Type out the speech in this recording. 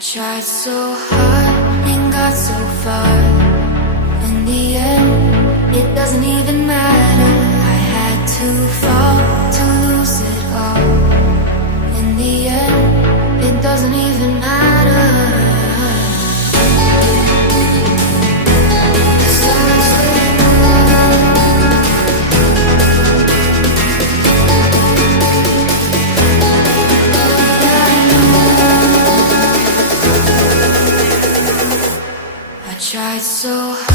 Tried so hard and got so far. In the end, it doesn't even matter. I had to fall to lose it all. In the end, it doesn't even matter. Tried so hard.